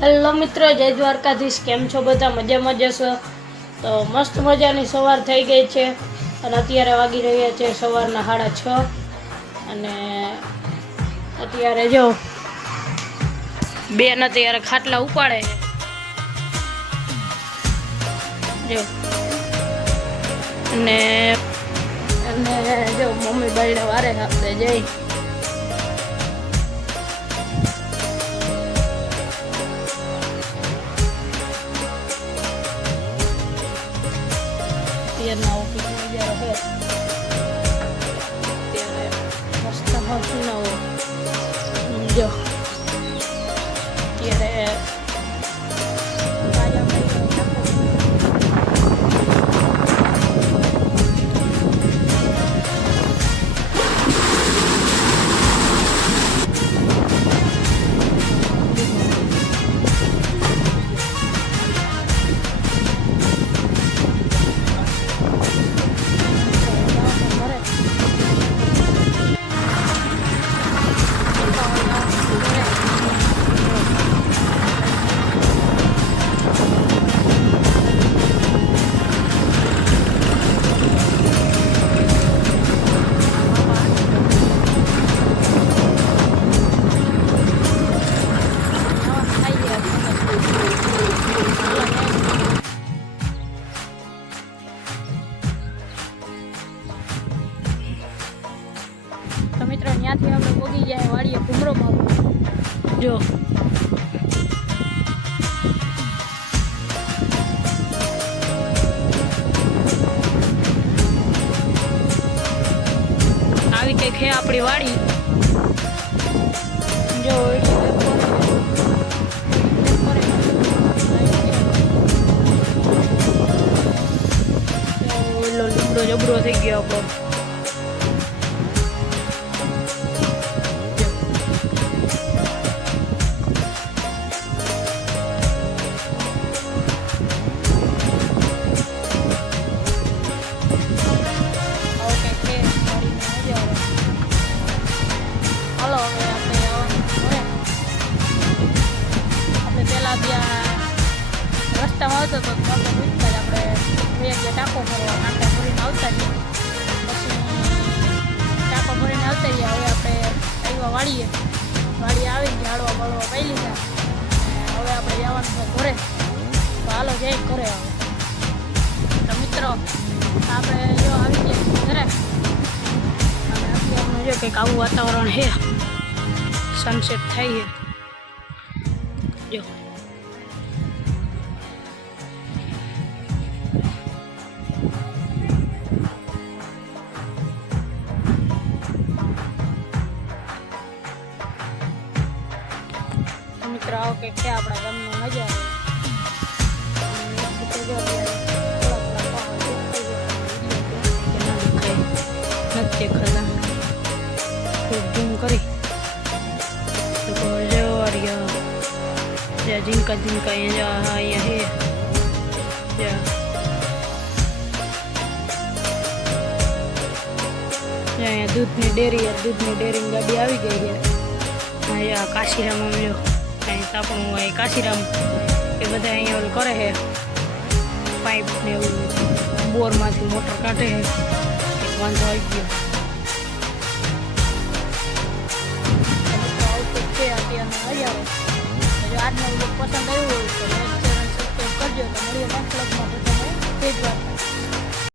Hello મિત્રો, જય દ્વારકાધીશ। કેમ છો બધા? મજામાં જશો? તો મસ્ત મજાની સવાર થઈ ગઈ છે અને અત્યારે વાગી રહ્યા છે સવારના 6:30 અને અત્યારે જો બેન અત્યારે ખાટલા ઉપાડે જો અને જો મમ્મી બાઈને વારે આપણે જઈ અત્યારના ઓફિસમાં જ્યારે ત્યારે મસ્ત હસું જો ત્યારે તો મિત્રો ત્યાંથી આપણે પોગી જાય વાડીએ ઘૂમરો મારવો જો આવી કંઈક છે આપણી વાડી જો લીમડો જબરો થઈ ગયો આપણો રસ્તામાં આવતો હતો તો આપણે પૂછતા જ આપણે એક ટાંકો ભરવા ટાંકો ભરીને આવતા રહીએ પછી ટાંકો ભરીને આવતા રહીએ હવે આપણે આવ્યા વાડીએ આવીને ઝાડવા બળવા પાઈ લીધા હવે આપણે જવાનું છે ઘરે તો હાલો જઈ ઘરે હવે તો મિત્રો આપણે જો આવી ગયા ઘરે અને અત્યારનું જો કંઈક આવું વાતાવરણ છે સનસેટ થાય છે જો મિત્રો આવો કંઈક છે આપણા ગામનો મજા આવે ખરા ઝૂમ કરી जिनका यहाँ है यहाँ दूधनी डेरी गाड़ी આવી ગઈ છે અહીંયા કાશીરામ જો અહીં આપણું અહીં કાશીરામ એ બધા અહીંયા ઓલું કરે છે પાઇપ ને એવું બોરમાંથી મોટર કાઢે છે વાંધો આવી ગયો આજનો વ્લોગ પસંદ આવ્યો હોય તો લાઈક શેર અને સબસ્ક્રાઈબ કરજો તો મળીએ નેક્સ્ટ વ્લોગમાં. બધાને જય દ્વારકા।